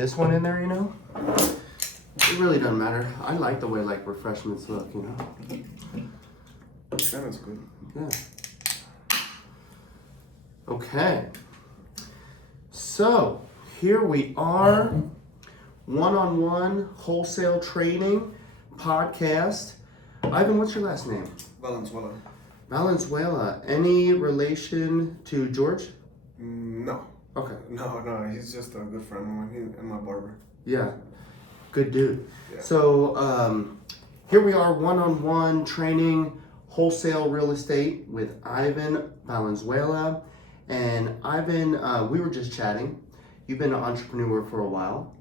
this one in there, you know? It really doesn't matter. I like the way like refreshments look, you know? Yeah, that's good. Yeah. Okay. So, here we are. One-on-one wholesale trading podcast. Ivan, what's your last name? Valenzuela. Valenzuela. Any relation to George? No. Okay. No, he's just a good friend of mine. He's my barber. Yeah. Good dude. Yeah. So, here we are, one-on-one training wholesale real estate with Ivan Valenzuela. And Ivan, we were just chatting. You've been an entrepreneur for a while.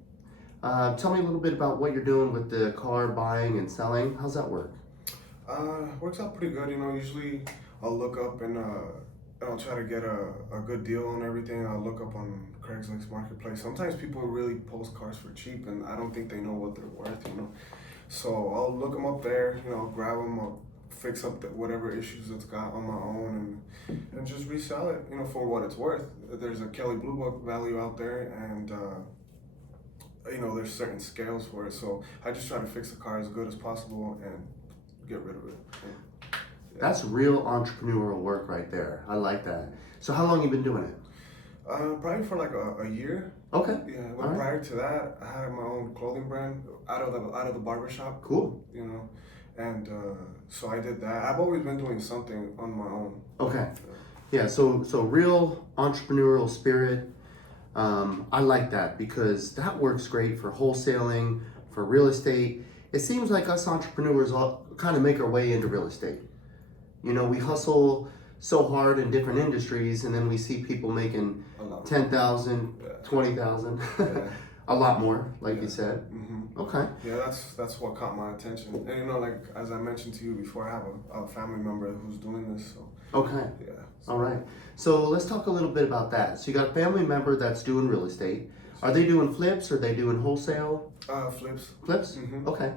Tell me a little bit about what you're doing with the car buying and selling. How's that work? Works out pretty good. You know, usually I'll look up and I'll try to get a good deal on everything. I'll look up on Craigslist Marketplace. Sometimes people really post cars for cheap and I don't think they know what they're worth, you know. So I'll look them up there, you know, grab them, I'll fix up whatever issues it's got on my own and just resell it, you know, for what it's worth. There's a Kelly Blue Book value out there and you know, there's certain scales for it. So I just try to fix the car as good as possible and get rid of it. Yeah. That's real entrepreneurial work right there. I like that. So how long you been doing it? Probably for like a year. Okay. Yeah. Well, prior to that, I had my own clothing brand out of the barber shop. Cool. You know, and so I did that. I've always been doing something on my own. Okay. Yeah. So real entrepreneurial spirit. I like that because that works great for wholesaling, for real estate. It seems like us entrepreneurs all kind of make our way into real estate. You know, we hustle so hard in different industries, and then we see people making 10,000, 20,000, a lot more, like you said. Mm-hmm. Okay. Yeah, that's what caught my attention. And you know, like as I mentioned to you before, I have a family member who's doing this. So. Okay. Yeah. So. All right. So let's talk a little bit about that. So you got a family member that's doing real estate. Are they doing flips? Or are they doing wholesale? Flips. Flips? Mm-hmm. Okay.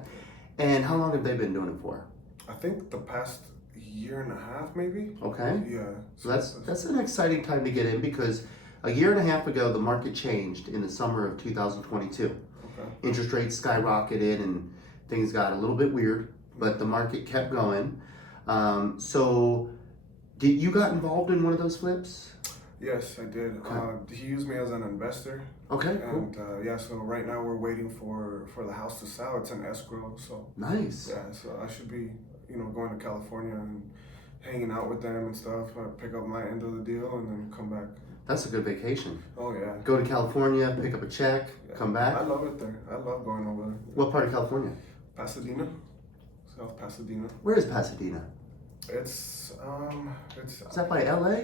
And how long have they been doing it for? I think the past year and a half, maybe. Okay. Yeah. So that's an exciting time to get in because a year and a half ago, the market changed in the summer of 2022. Okay. Interest rates skyrocketed and things got a little bit weird, but the market kept going. So you got involved in one of those flips? Yes, I did. Okay. He used me as an investor. Okay, cool. And yeah, so right now we're waiting for the house to sell. It's an escrow, so. Nice. Yeah, so I should be, you know, going to California and hanging out with them and stuff. Pick up my end of the deal and then come back. That's a good vacation. Oh yeah. Go to California, pick up a check, come back. I love it there. I love going over there. What part of California? Pasadena, South Pasadena. Where is Pasadena? It's Is that by LA?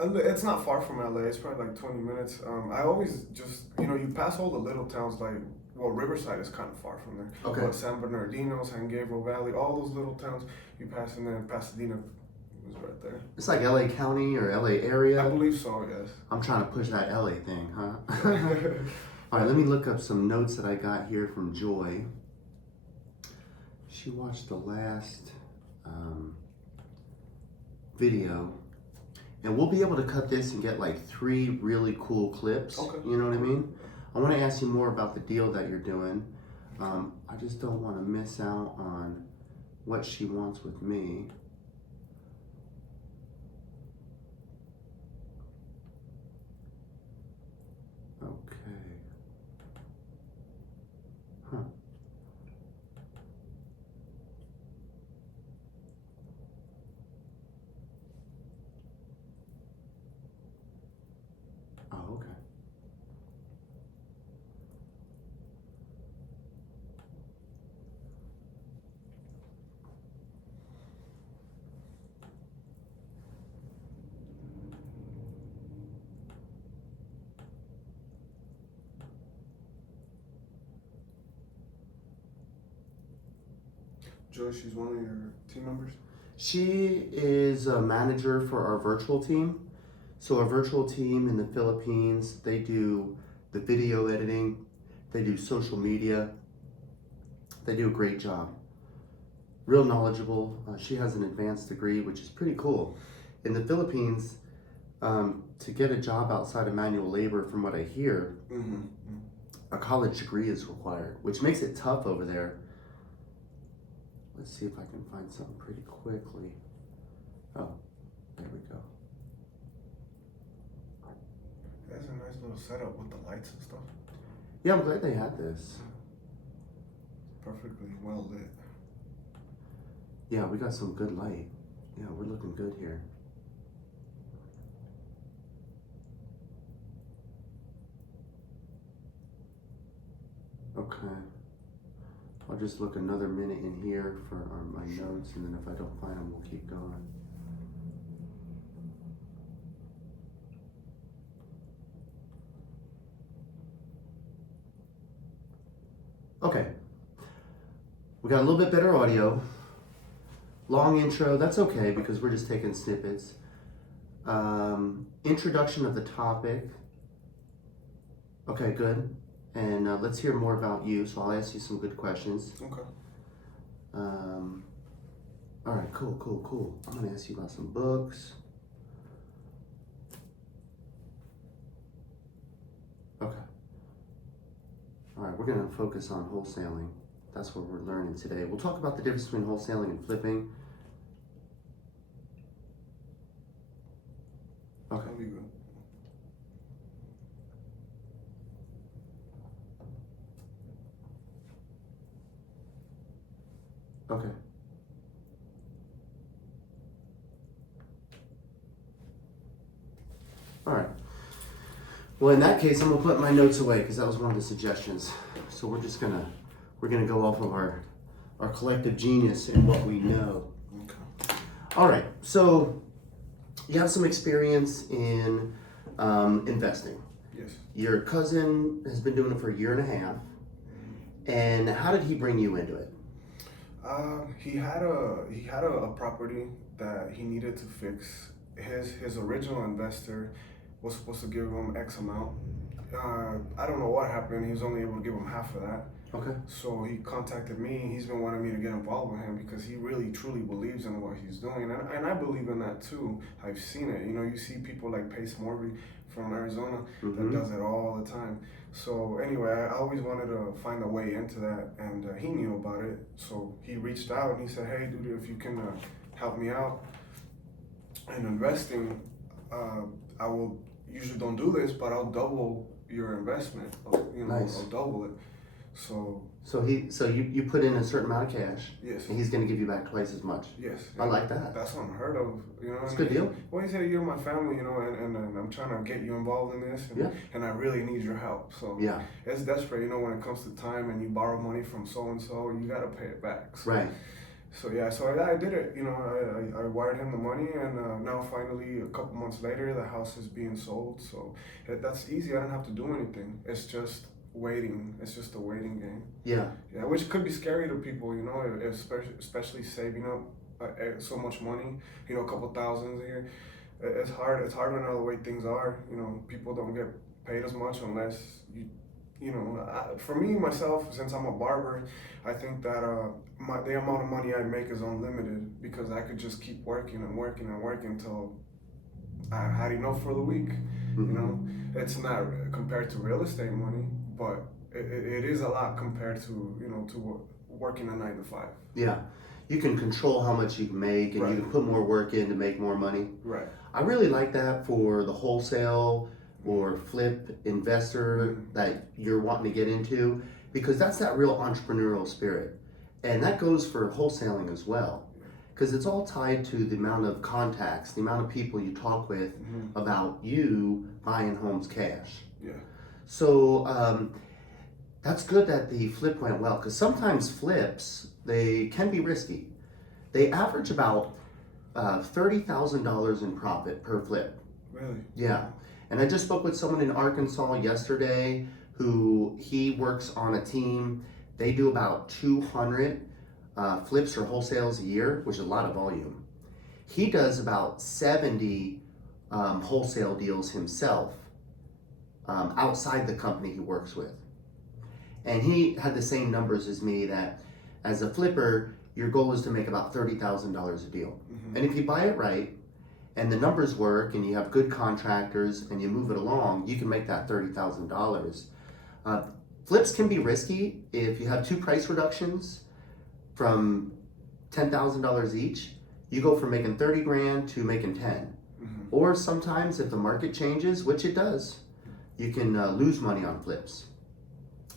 It's not far from LA. It's probably like 20 minutes. I always just, you know, you pass all the little towns like, well, Riverside is kind of far from there. Okay. But San Bernardino, San Gabriel Valley, all those little towns you pass, and then Pasadena is right there. It's like LA County or LA area? I believe so, yes. I'm trying to push that LA thing, huh? All right, let me look up some notes that I got here from Joy. She watched the last video. And we'll be able to cut this and get like 3 really cool clips. Okay. You know what I mean? I want to ask you more about the deal that you're doing. I just don't want to miss out on what she wants with me. Okay. Huh. Oh, okay. Joy, she's one of your team members? She is a manager for our virtual team. So our virtual team in the Philippines, they do the video editing, they do social media, they do a great job. Real knowledgeable. She has an advanced degree, which is pretty cool. In the Philippines, to get a job outside of manual labor, from what I hear, a college degree is required, which makes it tough over there. Let's see if I can find something pretty quickly. Oh, there we go. That's a nice little setup with the lights and stuff. Yeah, I'm glad they had this. Perfectly well lit. Yeah, we got some good light. Yeah, we're looking good here. Okay. I'll just look another minute in here for my notes, and then if I don't find them, we'll keep going. Okay. We got a little bit better audio. Long intro, that's okay because we're just taking snippets. Introduction of the topic. Okay, good. And let's hear more about you. So I'll ask you some good questions. Okay. All right, cool. I'm gonna ask you about some books. Okay. All right, we're gonna focus on wholesaling. That's what we're learning today. We'll talk about the difference between wholesaling and flipping. Okay. That'll be good. Okay. All right. Well, in that case, I'm gonna put my notes away because that was one of the suggestions. So we're gonna go off of our collective genius and what we know. Okay. All right. So you have some experience in investing. Yes. Your cousin has been doing it for a year and a half. And how did he bring you into it? He had a property that he needed to fix. His original investor was supposed to give him X amount. I don't know what happened. He was only able to give him half of that. Okay. So he contacted me. He's been wanting me to get involved with him because he really truly believes in what he's doing, and I believe in that too. I've seen it. You know, you see people like Pace Morby from Arizona that does it all the time. So anyway, I always wanted to find a way into that, and he knew about it. So he reached out and he said, "Hey, dude, if you can help me out in investing, I will. Usually don't do this, but I'll double your investment. Nice. I'll double it." So you put in a certain amount of cash, yes, and he's going to give you back twice as much. yes, I like that. That's unheard of. You know, It's a good deal. Well, he said, "You're my family, you know, and I'm trying to get you involved in this, and I really need your help." So Yeah. it's desperate, you know, when it comes to time and you borrow money from so and so, you gotta pay it back. So, Right. So yeah, so I did it. You know, I wired him the money, and now finally, a couple months later, the house is being sold. So that's easy. I don't have to do anything. It's just waiting. It's just a waiting game. Yeah. Yeah, which could be scary to people, you know, especially saving up so much money. You know, a couple thousands a year. It's hard. It's hard now the way things are. You know, people don't get paid as much unless you. You know, for me myself, since I'm a barber, I think that the amount of money I make is unlimited because I could just keep working and working and working until I had enough for the week. Mm-hmm. You know, it's not compared to real estate money, but it is a lot compared to, you know, to working a 9 to 5. Yeah, you can control how much you can make, and Right. you can put more work in to make more money. Right. I really like that for the wholesale or flip investor that you're wanting to get into, because that's that real entrepreneurial spirit. And that goes for wholesaling as well, because it's all tied to the amount of contacts, the amount of people you talk with about you buying homes cash. Yeah. So that's good that the flip went well, because sometimes flips, they can be risky. They average about $30,000 in profit per flip. Really? Yeah. And I just spoke with someone in Arkansas yesterday who he works on a team. They do about 200 flips or wholesales a year, which is a lot of volume. He does about 70 wholesale deals himself outside the company he works with. And he had the same numbers as me, that as a flipper, your goal is to make about $30,000 a deal. And if you buy it right, and the numbers work, and you have good contractors, and you move it along, you can make that $30,000. Flips can be risky if you have two price reductions from $10,000 each. You go from making 30 grand to making 10. Or sometimes if the market changes, which it does, you can lose money on flips.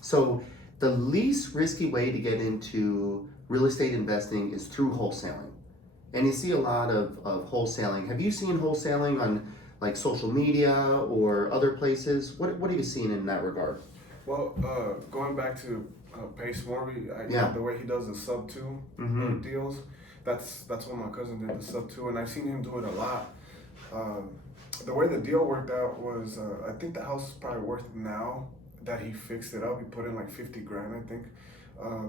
So the least risky way to get into real estate investing is through wholesaling. And you see a lot of wholesaling. Have you seen wholesaling on like social media or other places? What have you seen in that regard? Well, going back to Pace Morby, the way he does the sub 2 deals, that's what my cousin did, the sub 2, and I've seen him do it a lot. The way the deal worked out was, I think the house is probably worth now that he fixed it up. He put in like 50 grand, I think.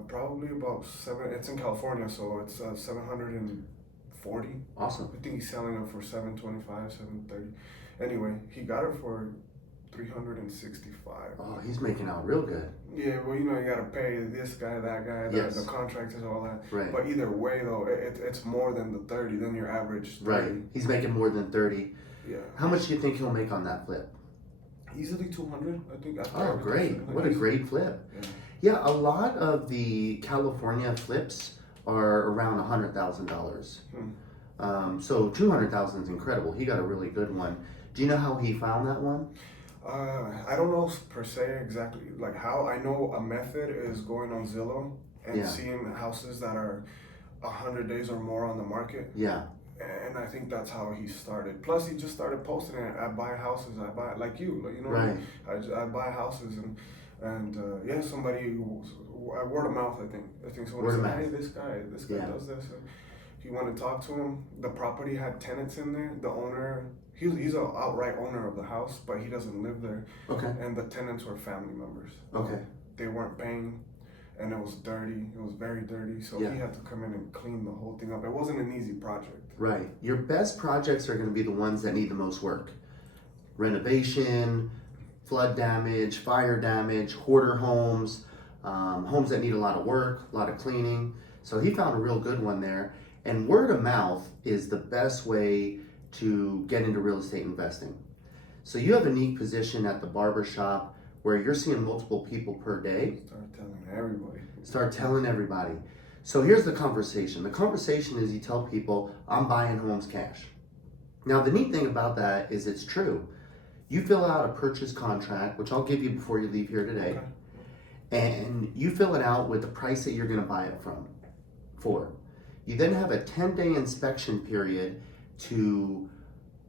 Probably about it's in California, so it's 740. Awesome. I think he's selling it for 725, 730. Anyway, he got it for 365. Oh, he's making out real good. Yeah, well, you gotta pay this guy, that guy, the contractors, all that. Right. But either way, though, it's more than the 30, than your average 30. Right. He's making more than 30. Yeah. How much do you think he'll make on that flip? Easily 200, I think. Oh, great. What a great flip. Yeah, a lot of the California flips are around $100,000. So 200,000 is incredible. He got a really good one. Do you know how he found that one? I don't know per se exactly like how. I know a method is going on Zillow and seeing houses that are 100 days or more on the market. Yeah. And I think that's how he started. Plus, he just started posting it. I buy houses. I buy like you know. Right. I buy houses and somebody word of mouth. I think someone said, hey, this guy does this. And he wanted to talk to him. The property had tenants in there. The owner. He's an outright owner of the house, but he doesn't live there. Okay. And the tenants were family members. Okay. They weren't paying, and it was dirty. It was very dirty. So he had to come in and clean the whole thing up. It wasn't an easy project. Right. Your best projects are going to be the ones that need the most work. Renovation, flood damage, fire damage, hoarder homes, homes that need a lot of work, a lot of cleaning. So he found a real good one there. And word of mouth is the best way to get into real estate investing. So you have a unique position at the barber shop where you're seeing multiple people per day. Start telling everybody. So here's the conversation. The conversation is you tell people, I'm buying homes cash. Now the neat thing about that is it's true. You fill out a purchase contract, which I'll give you before you leave here today. Okay. And you fill it out with the price that you're gonna buy it for. You then have a 10-day inspection period to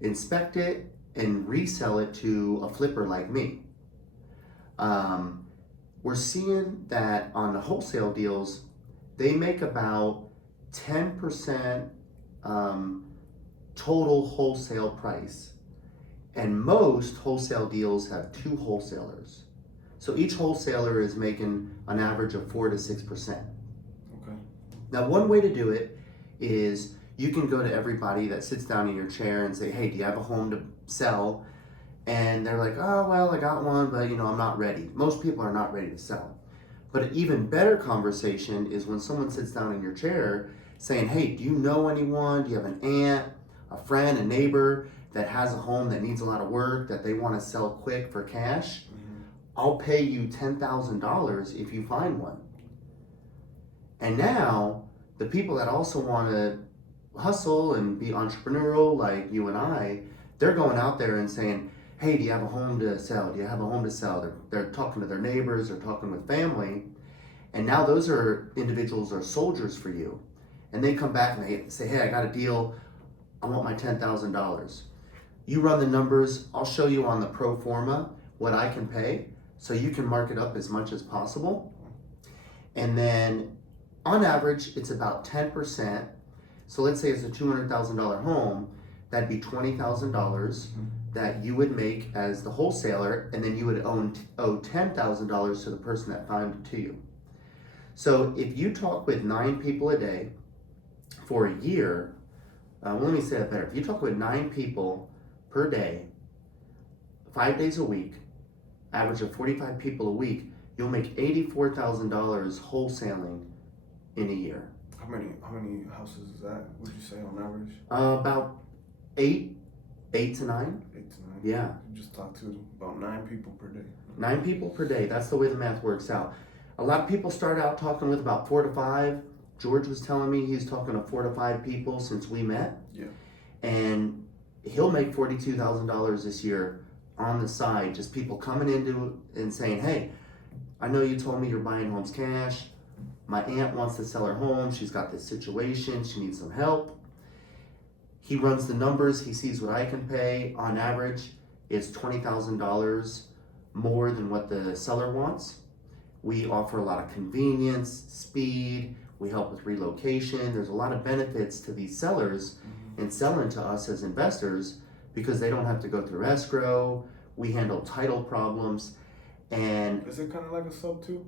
inspect it and resell it to a flipper like me. We're seeing that on the wholesale deals, they make about 10% total wholesale price. And most wholesale deals have two wholesalers. So each wholesaler is making an average of 4 to 6%. Okay. Now, one way to do it is you can go to everybody that sits down in your chair and say, hey, do you have a home to sell? And they're like, oh, well, I got one, but I'm not ready. Most people are not ready to sell. But an even better conversation is when someone sits down in your chair saying, hey, do you know anyone? Do you have an aunt, a friend, a neighbor that has a home that needs a lot of work that they want to sell quick for cash? I'll pay you $10,000 if you find one. And now the people that also want to hustle and be entrepreneurial like you and I, they're going out there and saying, hey, do you have a home to sell? Do you have a home to sell? They're talking to their neighbors, they're talking with family. And now those are individuals are soldiers for you. And they come back and they say, hey, I got a deal. I want my $10,000. You run the numbers. I'll show you on the pro forma what I can pay so you can mark it up as much as possible. And then on average, it's about 10%. So let's say it's a $200,000 home, that'd be $20,000 that you would make as the wholesaler, and then you would owe $10,000 to the person that found it to you. So if you talk with 9 people a day for a year, let me say that better. If you talk with 9 people per day, 5 days a week, average of 45 people a week, you'll make $84,000 wholesaling in a year. How many houses is that, would you say, on average? About 8 to 9. 8 to 9. Yeah. You just talk to about 9 people per day. 9 people per day. That's the way the math works out. A lot of people start out talking with about 4 to 5. George was telling me he's talking to 4 to 5 people since we met. Yeah. And he'll make $42,000 this year on the side, just people coming into and saying, hey, I know you told me you're buying homes cash. My aunt wants to sell her home. She's got this situation. She needs some help. He runs the numbers. He sees what I can pay. On average, it's $20,000 more than what the seller wants. We offer a lot of convenience, speed. We help with relocation. There's a lot of benefits to these sellers in selling to us as investors because they don't have to go through escrow. We handle title problems. And is it kind of like a sub 2?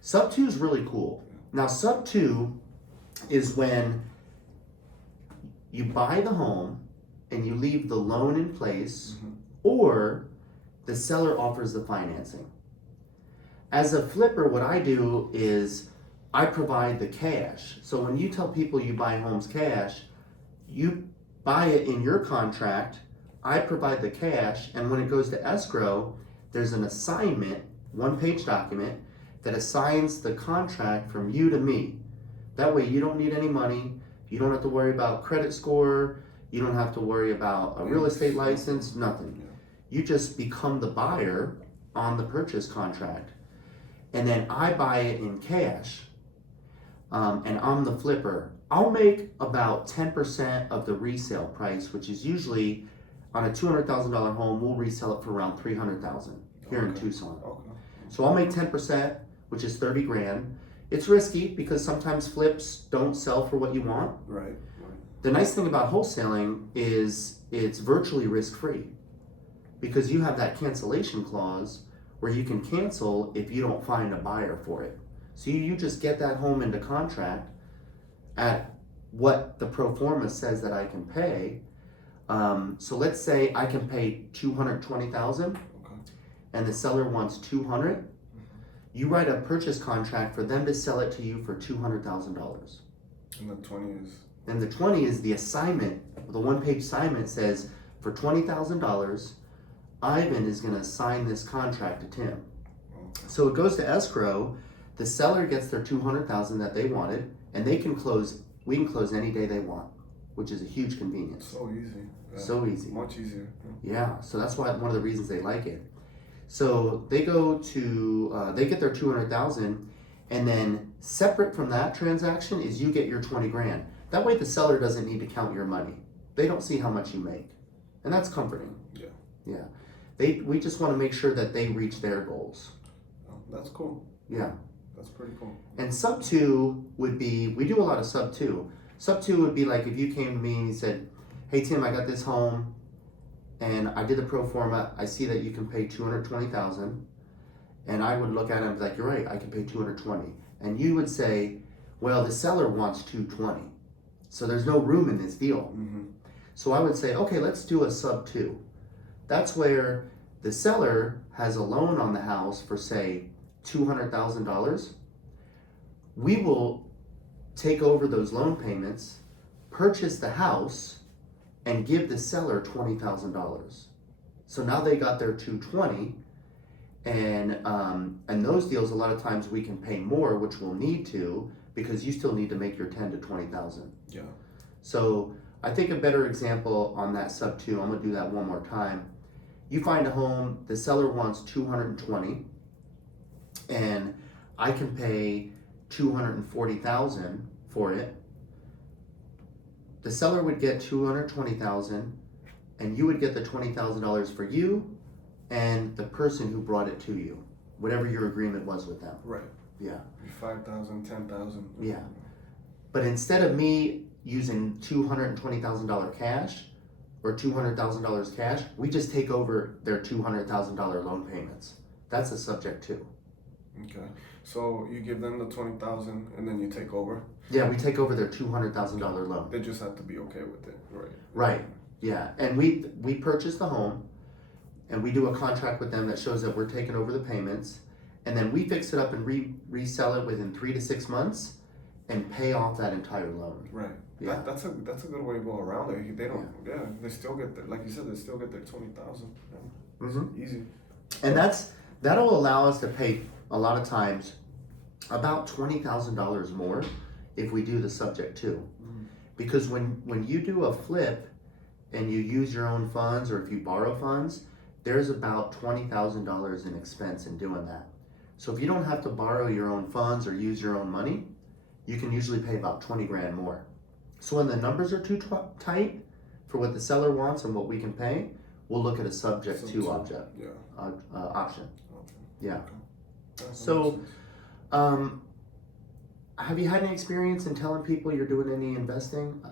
Sub 2 is really cool. Now, sub 2 is when you buy the home and you leave the loan in place, or the seller offers the financing. As a flipper, what I do is I provide the cash. So when you tell people you buy homes cash, you buy it in your contract, I provide the cash, and when it goes to escrow, there's an assignment, 1-page document, that assigns the contract from you to me. That way you don't need any money, you don't have to worry about credit score, you don't have to worry about a real estate license, nothing. You just become the buyer on the purchase contract. And then I buy it in cash, and I'm the flipper. I'll make about 10% of the resale price, which is usually on a $200,000 home, we'll resell it for around $300,000 here in Tucson. So I'll make 10%, which is 30 grand. It's risky because sometimes flips don't sell for what you want. Right. The nice thing about wholesaling is it's virtually risk-free because you have that cancellation clause where you can cancel if you don't find a buyer for it. So you just get that home into contract at what the pro forma says that I can pay. So let's say I can pay $220,000 and the seller wants $200,000. You write a purchase contract for them to sell it to you for $200,000. And the 20 is? And the 20 is the assignment. The 1-page assignment says for $20,000, Ivan is going to sign this contract to Tim. So it goes to escrow. The seller gets their $200,000 that they wanted, and they can close. We can close any day they want, which is a huge convenience. So easy. Yeah. So easy. Much easier. Yeah. So that's why one of the reasons they like it. So they go to they get their $200,000, and then separate from that transaction is you get your 20 grand. That way the seller doesn't need to count your money. They don't see how much you make, and that's comforting. Yeah. We just want to make sure that they reach their goals. Oh, that's cool. Yeah. That's pretty cool. And sub 2 would be, we do a lot of sub 2. Sub 2 would be like if you came to me and you said, hey Tim, I got this home and I did the pro forma. I see that you can pay $220,000. And I would look at it and be like, you're right, I can pay $220,000. And you would say, well, the seller wants $220,000. So there's no room in this deal. So I would say, okay, let's do a sub 2. That's where the seller has a loan on the house for, say, $200,000. We will take over those loan payments, purchase the house, and give the seller $20,000. So now they got their $220,000, and those deals a lot of times we can pay more, which we'll need to because you still need to make your $10,000 to $20,000. Yeah. So I think a better example on that sub 2. I'm gonna do that one more time. You find a home, the seller wants $220,000, and I can pay $240,000 for it. The seller would get $220,000, and you would get the $20,000 for you and the person who brought it to you, whatever your agreement was with them. Right. Yeah. 5,000, 10,000. Yeah. But instead of me using $220,000 cash or $200,000 cash, we just take over their $200,000 loan payments. That's a subject too. Okay. So you give them the 20,000 and then you take over? Yeah, we take over their $200,000 loan. They just have to be okay with it, right? Right. Yeah. And we purchase the home and we do a contract with them that shows that we're taking over the payments, and then we fix it up and resell it within 3 to 6 months and pay off that entire loan. Right. Yeah. That's a good way to go around it. They don't. They still get like you said. They still get their 20,000. Mm-hmm. Easy. And that's That'll allow us to pay a lot of times about $20,000 more if we do the subject to. Because when you do a flip and you use your own funds, or if you borrow funds, there's about $20,000 in expense in doing that. So if you don't have to borrow your own funds or use your own money, you can usually pay about 20 grand more. So when the numbers are too tight for what the seller wants and what we can pay, we'll look at a subject to object option. Yeah. Okay. So, have you had any experience in telling people you're doing any investing?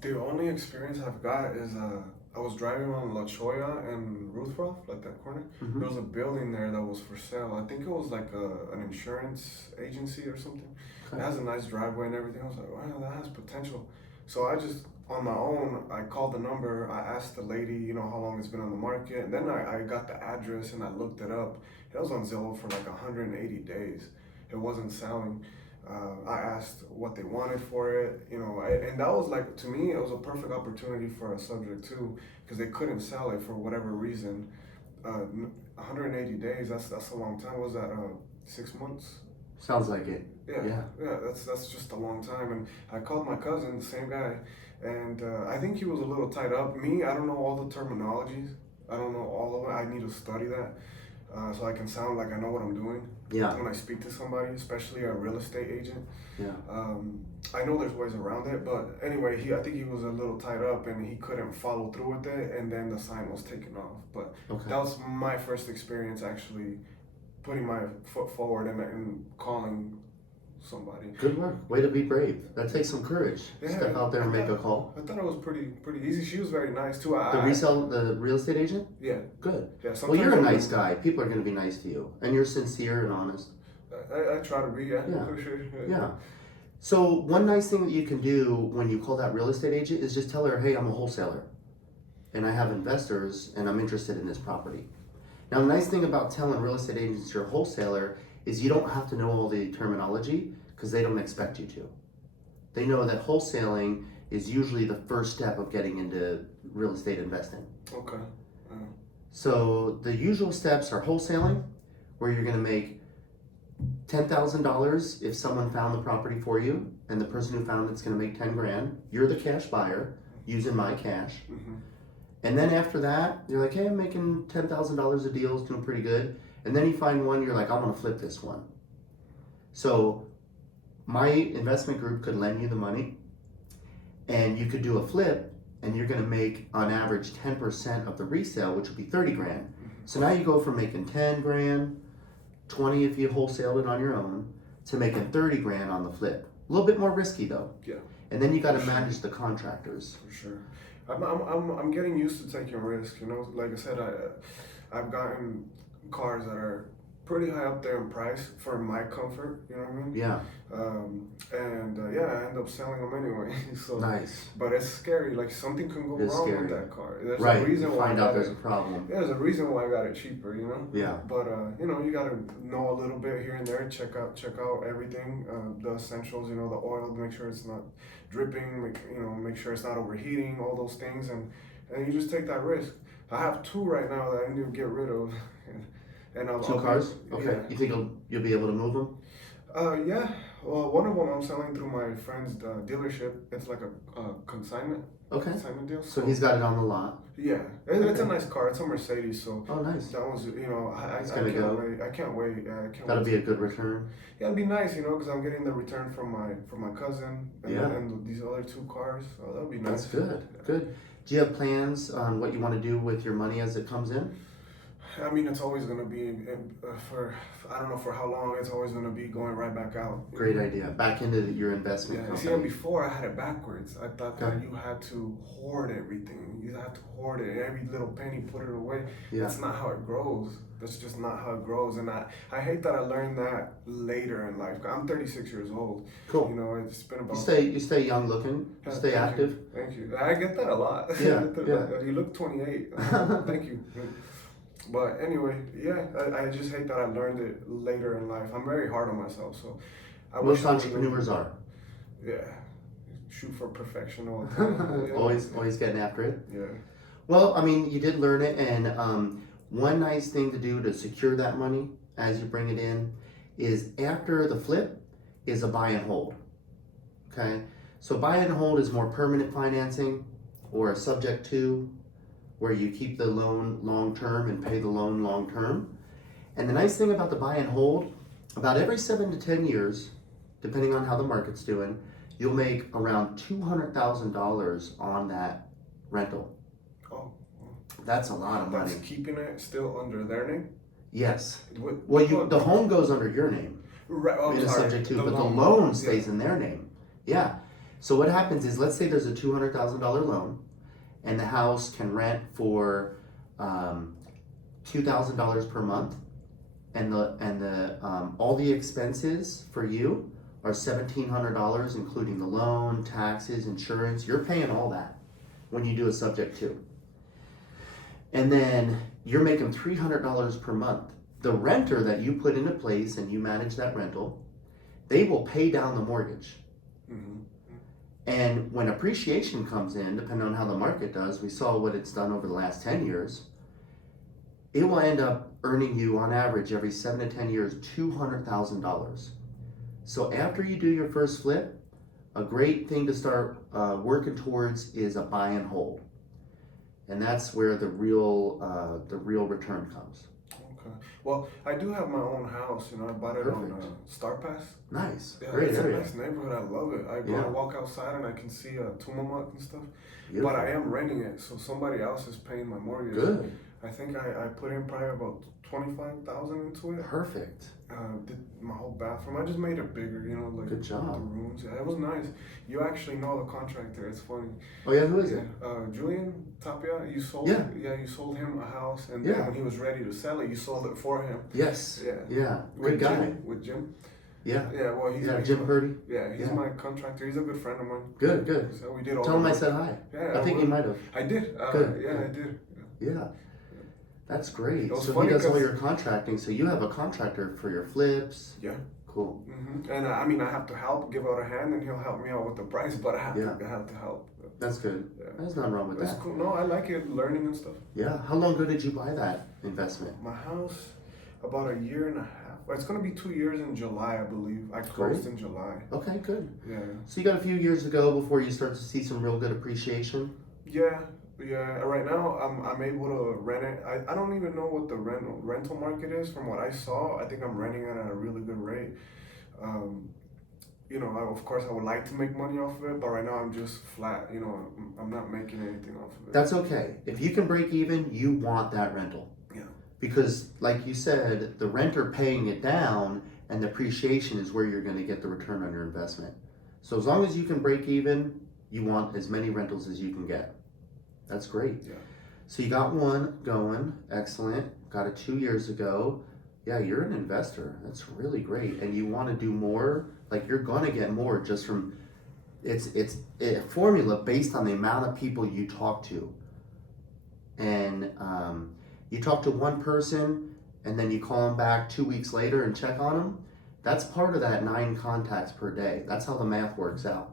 The only experience I've got is I was driving on La Cholla and Ruthroff, like that corner. Mm-hmm. There was a building there that was for sale. I think it was like an insurance agency or something. Okay. It has a nice driveway and everything. I was like, wow, that has potential. So I just, on my own, I called the number. I asked the lady, you know, how long it's been on the market. And then I got the address and I looked it up. It was on Zillow for like 180 days. It wasn't selling. I asked what they wanted for it, you know, and that was like, to me, it was a perfect opportunity for a subject too, because they couldn't sell it for whatever reason. 180 days, that's a long time. What was that 6 months? Sounds like it. Yeah. That's just a long time. And I called my cousin, the same guy, and I think he was a little tied up. Me, I don't know all the terminologies. I don't know all of it. I need to study that so I can sound like I know what I'm doing. Yeah. When I speak to somebody, especially a real estate agent. Yeah. I know there's ways around it, but anyway, I think he was a little tied up and he couldn't follow through with it, and then the sign was taken off. But that was my first experience actually putting my foot forward and calling somebody. Good work. Way to be brave. That takes some courage. Yeah, Step out there and make a call. I thought it was pretty easy. She was very nice too. The real estate agent? Yeah. Good. Yeah. Well, you're a nice guy. People are going to be nice to you, and you're sincere and honest. I try to be, Yeah. for sure. Yeah. So one nice thing that you can do when you call that real estate agent is just tell her, hey, I'm a wholesaler, and I have investors, and I'm interested in this property. Now, the nice thing about telling real estate agents you're a wholesaler is you don't have to know all the terminology because they don't expect you to. They know that wholesaling is usually the first step of getting into real estate investing. Okay. So the usual steps are wholesaling, where you're going to make $10,000 if someone found the property for you, and the person who found it's going to make 10 grand. You're the cash buyer using my cash. Mm-hmm. And then after that, you're like, hey, I'm making $10,000 a deal, it's doing pretty good. And then you find one, you're like, I'm gonna flip this one. So my investment group could lend you the money, and you could do a flip, and you're gonna make on average 10% of the resale, which would be 30 grand. Mm-hmm. So now you go from making 10 grand, 20 if you wholesaled it on your own, to making 30 grand on the flip. A little bit more risky though. Yeah. And then you gotta manage the contractors. For sure. I'm getting used to taking risks, you know. Like I said, I've gotten cars that are pretty high up there in price for my comfort, you know what I mean? Yeah. I end up selling them anyway. So Nice. But it's scary. Like something can go It's wrong scary. with that car. There's Right. a reason You why find I out got there's it. a problem. Yeah, there's a reason why I got it cheaper, you know. Yeah. But you know, you gotta know a little bit here and there. Check out everything, the essentials. You know, the oil, make sure it's not dripping. Make sure it's not overheating. All those things, and you just take that risk. I have two right now that I need to get rid of. And Two cars? Okay. Yeah. You think you'll be able to move them? Yeah. Well, one of them I'm selling through my friend's dealership. It's like a consignment. Okay. Consignment deal. So he's got it on the lot. Yeah, it's a nice car. It's a Mercedes, so Oh, nice. that one's, you know, I It's can't gonna go. wait. I can't wait. I can't That'll wait. be a good return. Yeah, it'd be nice, you know, because I'm getting the return from my cousin and, Yeah. and these other two cars. So that'll be nice. That's good. Good. Do you have plans on what you want to do with your money as it comes in? I mean, it's always gonna be I don't know for how long. It's always gonna be going right back out. Great idea. Back into your investment Yeah. company. See, and before I had it backwards. I thought that Okay. you had to hoard everything. You had to hoard it. Every little penny, put it away. Yeah. That's not how it grows. That's just not how it grows. And I hate that I learned that later in life. I'm 36 years old. Cool. You know, it's been about. You stay young looking. You Yeah, stay thank active. You. Thank you. I get that a lot. Yeah, You look 28. Thank you. But anyway, yeah, I just hate that I learned it later in life. I'm very hard on myself, so. Most entrepreneurs are. Yeah. Shoot for perfection all the time. Yeah. always getting after it. Yeah. Well, I mean, you did learn it, and One nice thing to do to secure that money as you bring it in is after the flip is a buy and hold. Okay, so buy and hold is more permanent financing or a subject to, where you keep the loan long term and pay the loan long term. And the nice thing about the buy and hold, about every 7 to 10 years, depending on how the market's doing, you'll make around $200,000 on that rental. Oh, That's a lot of money. that's keeping it still under their name? Yes. What, Well, the home goes under your name. right, oh, In a sorry, subject to, but the loan stays yeah. in their name. Yeah. So what happens is, let's say there's a $200,000 loan, and the house can rent for $2,000 per month, and the all the expenses for you are $1,700, including the loan, taxes, insurance. You're paying all that when you do a subject to, and then you're making $300 per month. The renter that you put into place and you manage that rental, they will pay down the mortgage. Mm-hmm. And when appreciation comes in, depending on how the market does, we saw what it's done over the last 10 years, it will end up earning you on average every 7 to 10 years $200,000. So after you do your first flip, a great thing to start working towards is a buy and hold. And that's where the real return comes. Okay. Well, I do have my own house. I bought it on Star Pass. Nice. Yeah, Great it's area. a nice neighborhood. I love it. I go Yeah. and walk outside and I can see Tumamook and stuff. Beautiful. But I am renting it, so somebody else is paying my mortgage. Good. I think I put in probably about $25,000 into it. Perfect. Did my whole bathroom. I just made it bigger, like Good job. the rooms. Yeah, it was nice. You actually know the contractor. It's funny. Oh yeah, who is it? Julian Tapia. You sold. Yeah. You sold him a house, and Yeah. then when he was ready to sell it, you sold it for him. Yes. Yeah. Yeah. With Good guy. With Jim. Yeah. Yeah. Well, he's Yeah. Jim Purdy. Yeah, he's Yeah. my contractor. He's a good friend of mine. Good. Good. So we did all. Tell him the I work. said hi. Yeah. I think you might have. I did. Good. Yeah, I did. Yeah. That's great. It was So funny he does all 'cause- your contracting. So you have a contractor for your flips. Yeah. Cool. Mm-hmm. And I have to help, give out a hand, and he'll help me out with the price. But I have to help. That's good. Yeah. There's nothing wrong with That's that. cool. No, I like it, learning and stuff. Yeah. How long ago did you buy that investment? My house, about a year and a half. Well, it's gonna be 2 years in July, I believe. I closed in July. Okay. Good. Yeah. So you got a few years to go before you start to see some real good appreciation. Yeah. Yeah. Right now, I'm able to rent it. I don't even know what the rental market is. From what I saw, I think I'm renting it at a really good rate. Of course, I would like to make money off of it, but right now I'm just flat. I'm not making anything off of it. That's okay. If you can break even, you want that rental. Yeah. Because, like you said, the renter paying it down and the appreciation is where you're going to get the return on your investment. So as long as you can break even, you want as many rentals as you can get. That's great. Yeah. So you got one going, excellent. Got it 2 years ago. Yeah, you're an investor. That's really great. And you want to do more. Like, you're going to get more just from, it's a formula based on the amount of people you talk to. And you talk to one person and then you call them back 2 weeks later and check on them. That's part of that 9 contacts per day. That's how the math works out.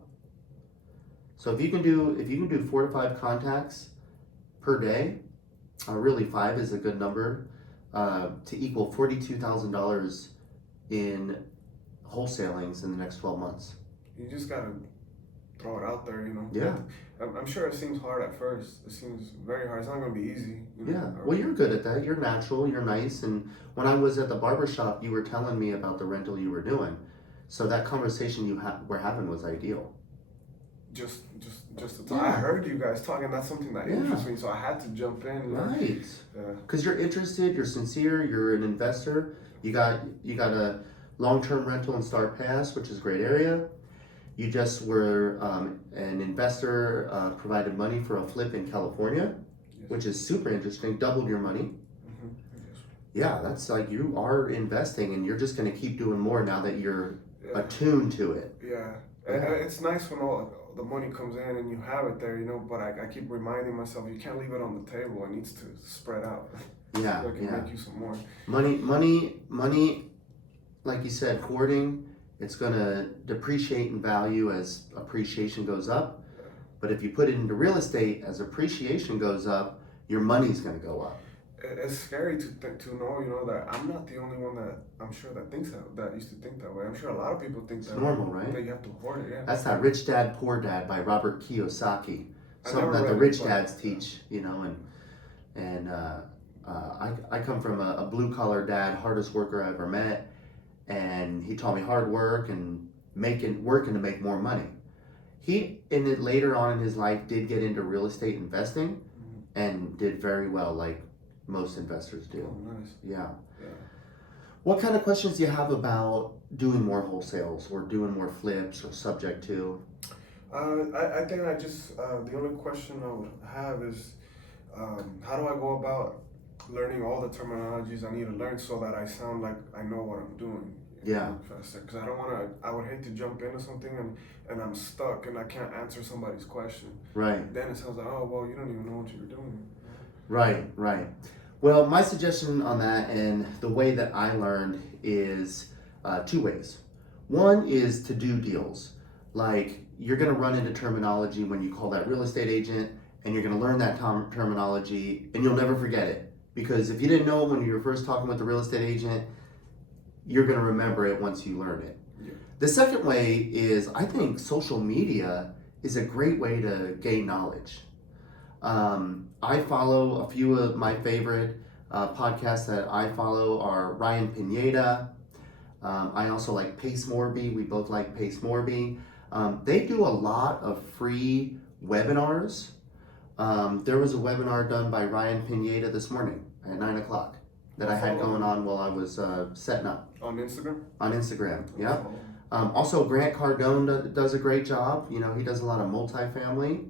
So if you can do 4 to 5 contacts per day, really 5 is a good number, to equal $42,000 in wholesalings in the next 12 months. You just gotta throw it out there, Yeah. I'm sure it seems hard at first. It seems very hard. It's not gonna be easy. Yeah. Well, you're good at that. You're natural. You're nice. And when I was at the barber shop, you were telling me about the rental you were doing. So that conversation you were having was ideal. Just to talk. I heard you guys talking. That's something that interests me. So I had to jump in. Right. Yeah. Because you're interested. You're sincere. You're an investor. You got a long-term rental in Star Pass, which is a great area. You just were an investor, provided money for a flip in California, which is super interesting. Doubled your money. Mm-hmm. Yes. Yeah, that's like you are investing, and you're just going to keep doing more now that you're attuned to it. Yeah. It's nice when all the money comes in and you have it there, but I keep reminding myself you can't leave it on the table. It needs to spread out. Yeah, So I can make you some more. Money, like you said, hoarding, it's going to depreciate in value as appreciation goes up. But if you put it into real estate, as appreciation goes up, your money's going to go up. it's scary to know, you know, that I'm not the only one that I'm sure that thinks that used to think that way. I'm sure a lot of people think It's that normal, right? that you have to hoard it. Yeah. That's that Rich Dad Poor Dad by Robert Kiyosaki. I Something never that the read it, rich but dads teach, you know, and I come from a blue collar dad, hardest worker I ever met, and he taught me hard work and working to make more money. He in it later on in his life did get into real estate investing and did very well, like most investors do. oh, nice. Yeah. Yeah. What kind of questions do you have about doing more wholesales or doing more flips or subject to? I think I just the only question I would have is how do I go about learning all the terminologies I need to learn so that I sound like I know what I'm doing? Yeah. Because I don't want to. I would hate to jump into something and I'm stuck and I can't answer somebody's question. Right. Then it sounds like, oh well, you don't even know what you were doing. Right, right. Well, my suggestion on that and the way that I learned is two ways. One is to do deals. Like you're going to run into terminology when you call that real estate agent, and you're going to learn that terminology and you'll never forget it. Because if you didn't know it when you were first talking with the real estate agent, you're going to remember it once you learn it. Yeah. The second way is I think social media is a great way to gain knowledge. I follow a few of my favorite podcasts that I follow are Ryan Pineda. I also like Pace Morby. We both like Pace Morby. They do a lot of free webinars. There was a webinar done by Ryan Pineda this morning at 9 o'clock that I had going on while I was setting up. On Instagram? On Instagram, yeah. Also, Grant Cardone does a great job. You know, he does a lot of multifamily.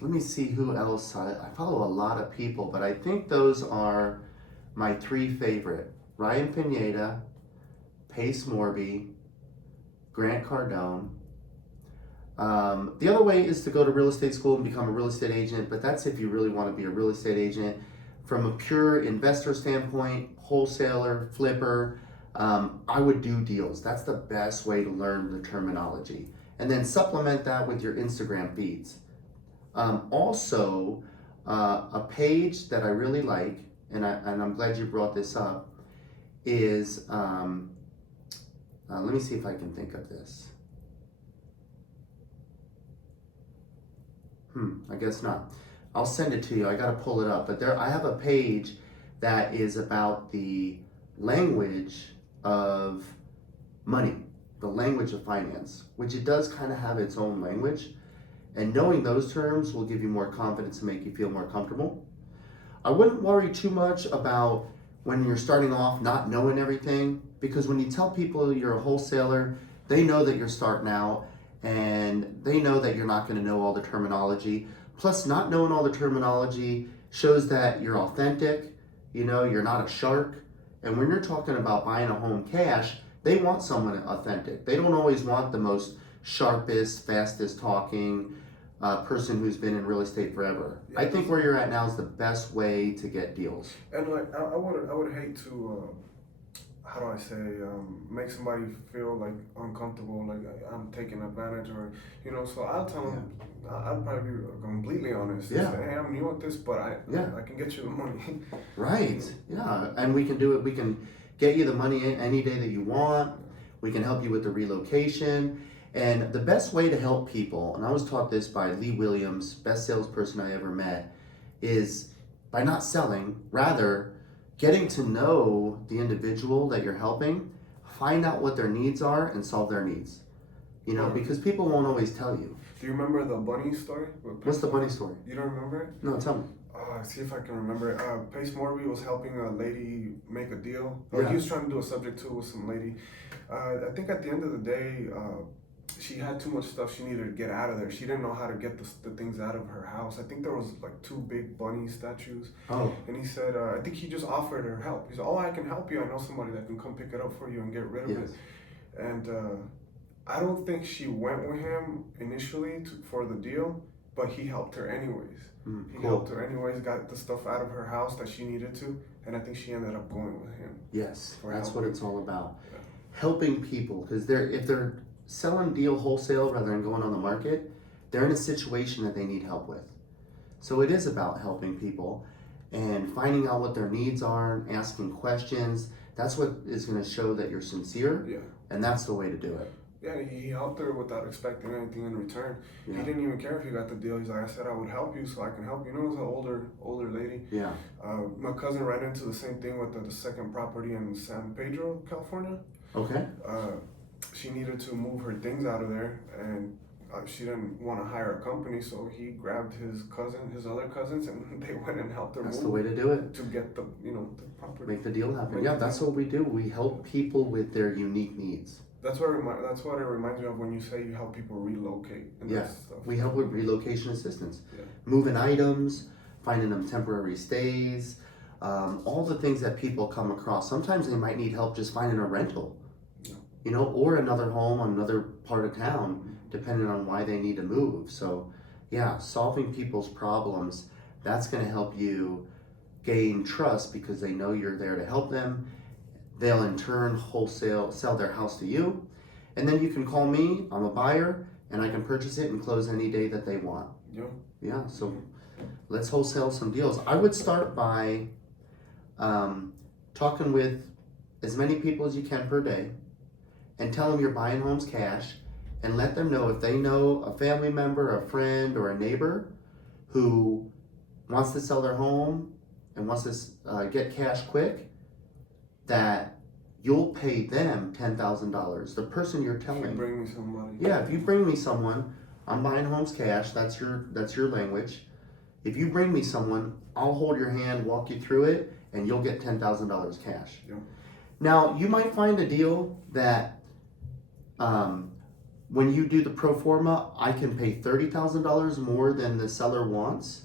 Let me see who else. I follow a lot of people, but I think those are my three favorite. Ryan Pineda, Pace Morby, Grant Cardone. The other way is to go to real estate school and become a real estate agent, but that's if you really want to be a real estate agent. From a pure investor standpoint, wholesaler, flipper, I would do deals. That's the best way to learn the terminology. And then supplement that with your Instagram feeds. Also, a page that I really like, and I'm glad you brought this up, is, let me see if I can think of this. I guess not. I'll send it to you. I gotta pull it up. But I have a page that is about the language of money, the language of finance, which it does kind of have its own language. And knowing those terms will give you more confidence and make you feel more comfortable. I wouldn't worry too much about when you're starting off not knowing everything, because when you tell people you're a wholesaler, they know that you're starting out and they know that you're not going to know all the terminology. Plus, not knowing all the terminology shows that you're authentic, you know, you're not a shark. And when you're talking about buying a home cash, they want someone authentic. They don't always want the most sharpest, fastest talking person who's been in real estate forever. Yeah, I think where you're at now is the best way to get deals. And like, I would hate to, how do I say, make somebody feel like uncomfortable, like I'm taking advantage, or you know. So I'll tell them. I'll probably be completely honest. Yeah. Say, hey, I'm new at this, but I can get you the money. Right. Yeah. And we can do it. We can get you the money any day that you want. We can help you with the relocation. And the best way to help people, and I was taught this by Lee Williams, best salesperson I ever met, is by not selling, rather getting to know the individual that you're helping, find out what their needs are and solve their needs. You know, because people won't always tell you. Do you remember the bunny story? What's the bunny story? You don't remember it? No, tell me. See if I can remember it. Pace Morby was helping a lady make a deal. Yeah. He was trying to do a subject to with some lady. I think at the end of the day, she had too much stuff she needed to get out of there. She didn't know how to get the things out of her house. I think there was like 2 big bunny statues. Oh. And he said, I think he just offered her help. He said, oh, I can help you. I know somebody that can come pick it up for you and get rid of it. And I don't think she went with him initially for the deal, but he helped her anyways. He helped her anyways, got the stuff out of her house that she needed to, and I think she ended up going with him. Yes, that's what it's all about. Yeah. Helping people, because if they're selling deal wholesale rather than going on the market, they're in a situation that they need help with. So it is about helping people. and finding out what their needs are and asking questions. That's what is going to show that you're sincere, Yeah. and that's the way to do it. Yeah, he helped her without expecting anything in return. Yeah. He didn't even care if he got the deal. He's like, I said I would help you, so I can help you. You know, it was an older lady. Yeah. My cousin ran into the same thing with the second property in San Pedro, California. Okay. She needed to move her things out of there, and she didn't want to hire a company, so he grabbed his other cousins, and they went and helped her That's move the way to do it. to get the property. Make the deal happen. Make Yeah, the that's deal. what we do. We help people with their unique needs. That's what it reminds me of when you say you help people relocate and Yeah, that stuff. we help with relocation assistance, Yeah. moving items, finding them temporary stays, all the things that people come across. Sometimes they might need help just finding a rental, Yeah. you know, or another home on another part of town, depending on why they need to move. So, yeah, solving people's problems, that's going to help you gain trust because they know you're there to help them. They'll in turn sell their house to you, and then you can call me. I'm a buyer, and I can purchase it and close any day that they want. Yeah. Yeah, so let's wholesale some deals. I would start by talking with as many people as you can per day, and tell them you're buying homes cash, and let them know if they know a family member, a friend, or a neighbor who wants to sell their home and wants to get cash quick, that you'll pay them $10,000. The person you're If you telling. bring me somebody. Yeah, if you bring me someone, I'm buying homes cash. That's your language. If you bring me someone, I'll hold your hand, walk you through it, and you'll get $10,000 cash. Yeah. Now you might find a deal that when you do the pro forma, I can pay $30,000 more than the seller wants.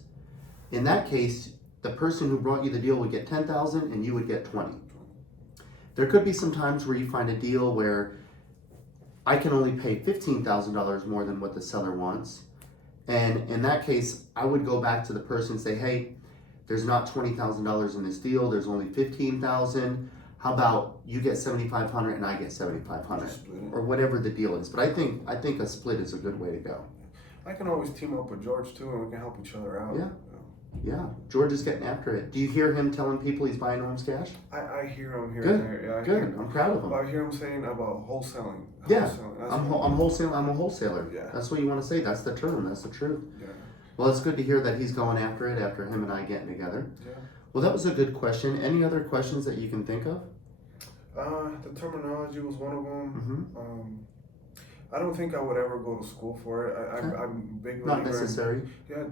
In that case, the person who brought you the deal would get $10,000 and you would get $20,000. There could be some times where you find a deal where I can only pay $15,000 more than what the seller wants. And in that case, I would go back to the person and say, hey, there's not $20,000 in this deal. There's only $15,000. How about you get $7,500 and I get $7,500, or whatever the deal is. But I think a split is a good way to go. I can always team up with George too, and we can help each other out. Yeah. Yeah, George is getting after it. Do you hear him telling people he's buying homes cash? I hear him here Good, and there. Yeah, good. I'm proud of him. I hear him saying about wholesaling. Yeah, Wholesaling. I'm a wholesaler. Yeah. That's what you want to say. That's the term. That's the truth. Yeah. Well, it's good to hear that he's going after it after him and I getting together. Yeah. Well, that was a good question. Any other questions that you can think of? The terminology was one of them. Mm-hmm. I don't think I would ever go to school for it. I'm a big believer Not necessary.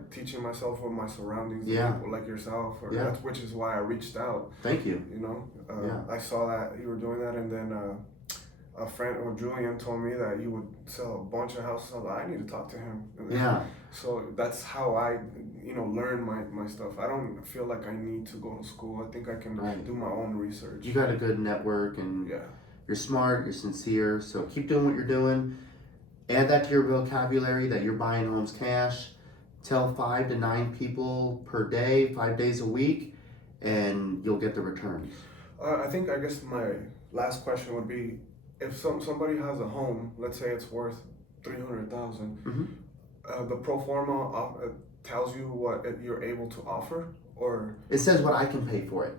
teaching myself with my surroundings, Yeah. people like yourself, Yeah. that's which is why I reached out. Thank you. You know, Yeah. I saw that you were doing that, and then a friend or Julian told me that you would sell a bunch of houses. I was like, I need to talk to him. Yeah. So that's how I, learn my stuff. I don't feel like I need to go to school. I think I can Right. do my own research. You got a good network and Yeah. you're smart, you're sincere, so keep doing what you're doing. Add that to your vocabulary that you're buying homes cash. Tell 5 to 9 people per day, 5 days a week, and you'll get the returns. I guess my last question would be, if somebody has a home, let's say it's worth $300,000, Mm-hmm. the pro forma tells you what you're able to offer, or It says what I can pay for it.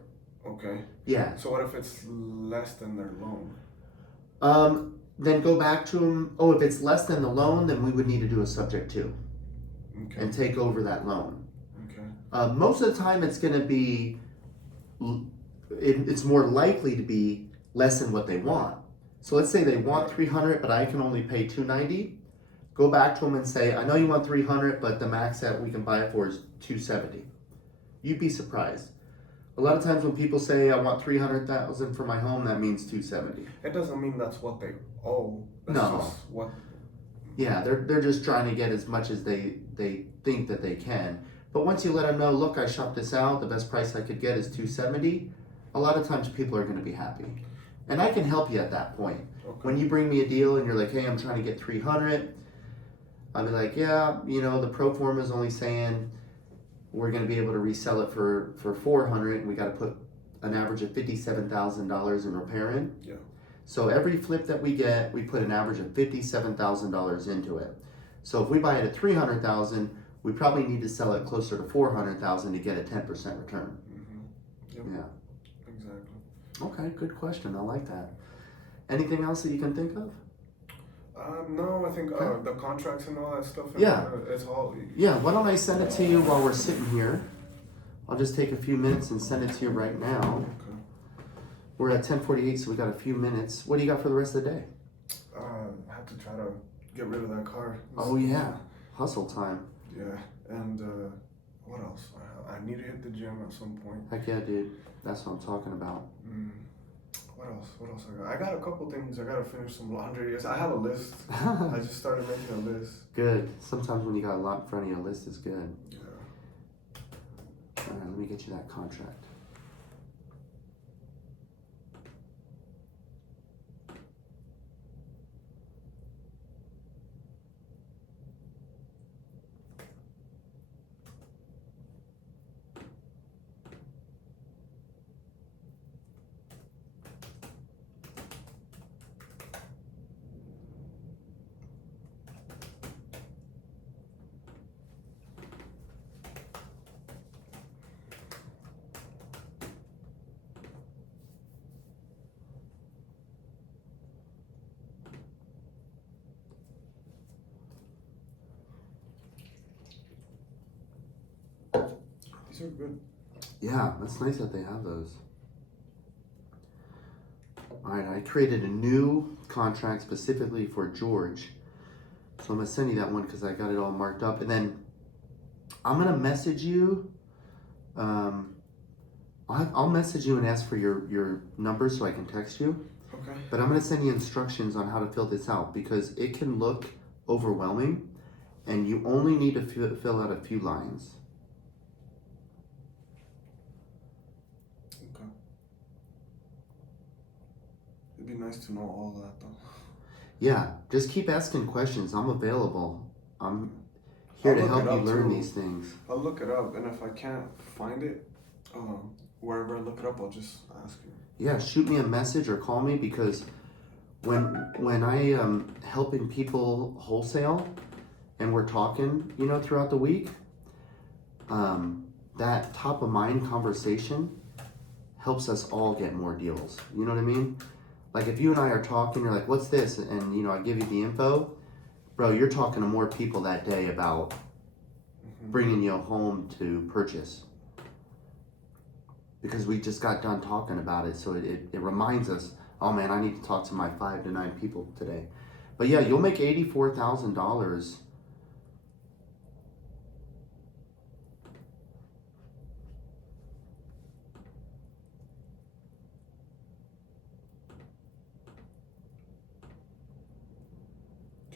okay. Yeah. So what if it's less than their loan? Then go back to them. Oh, if it's less than the loan, then we would need to do a subject to Okay. and take over that loan. Okay. Most of the time, it's going to be. It's more likely to be less than what they want. So let's say they want 300, but I can only pay 290. Go back to them and say, I know you want 300, but the max that we can buy it for is 270. You'd be surprised. A lot of times when people say I want 300,000 for my home, that means 270. It doesn't mean that's what they owe. That's No. just what. Yeah, they're just trying to get as much as they think that they can. But once you let them know, look, I shopped this out. The best price I could get is 270. A lot of times people are going to be happy, and I can help you at that point. Okay. When you bring me a deal and you're like, hey, I'm trying to get 300, I'll be like, yeah, the pro forma is only saying we're going to be able to resell it for 400, and we got to put an average of $57,000 in repair in. Yeah. So every flip that we get, we put an average of $57,000 into it. So if we buy it at $300,000, we probably need to sell it closer to $400,000 to get a 10% return. Yep. Yeah. Exactly. Okay, good question. I like that. Anything else that you can think of? No, I think Okay. the contracts and all that stuff. Yeah. It's all. Yeah, why don't I send it to you while we're sitting here? I'll just take a few minutes and send it to you right now. Okay. We're at 10:48, so we got a few minutes. What do you got for the rest of the day? I have to try to get rid of that car. Oh yeah, hustle time. Yeah, and what else? I need to hit the gym at some point. Heck yeah, dude. That's what I'm talking about. What else? What else I got? I got a couple things. I gotta finish some laundry. Yes, I have a list. I just started making a list. Good. Sometimes when you got a lot in front of you, a list is good. Yeah. All right, let me get you that contract. These are good. Yeah, that's nice that they have those. All right, I created a new contract specifically for George. So I'm gonna send you that one because I got it all marked up. And then I'm gonna message you. I'll message you and ask for your number so I can text you. Okay. But I'm gonna send you instructions on how to fill this out because it can look overwhelming and you only need to fill out a few lines. Okay. It'd be nice to know all that though. Yeah, just keep asking questions. I'm available. I'm here to help you learn these things. I'll look it up, and if I can't find it, wherever I look it up, I'll just ask you. Yeah, shoot me a message or call me because when I am helping people wholesale and we're talking, throughout the week, that top of mind conversation helps us all get more deals. You know what I mean? Like if you and I are talking, you're like, what's this? And I give you the info, bro, you're talking to more people that day about bringing you home to purchase. Because we just got done talking about it. So it reminds us, oh man, I need to talk to my 5 to 9 people today. But yeah, you'll make $84,000.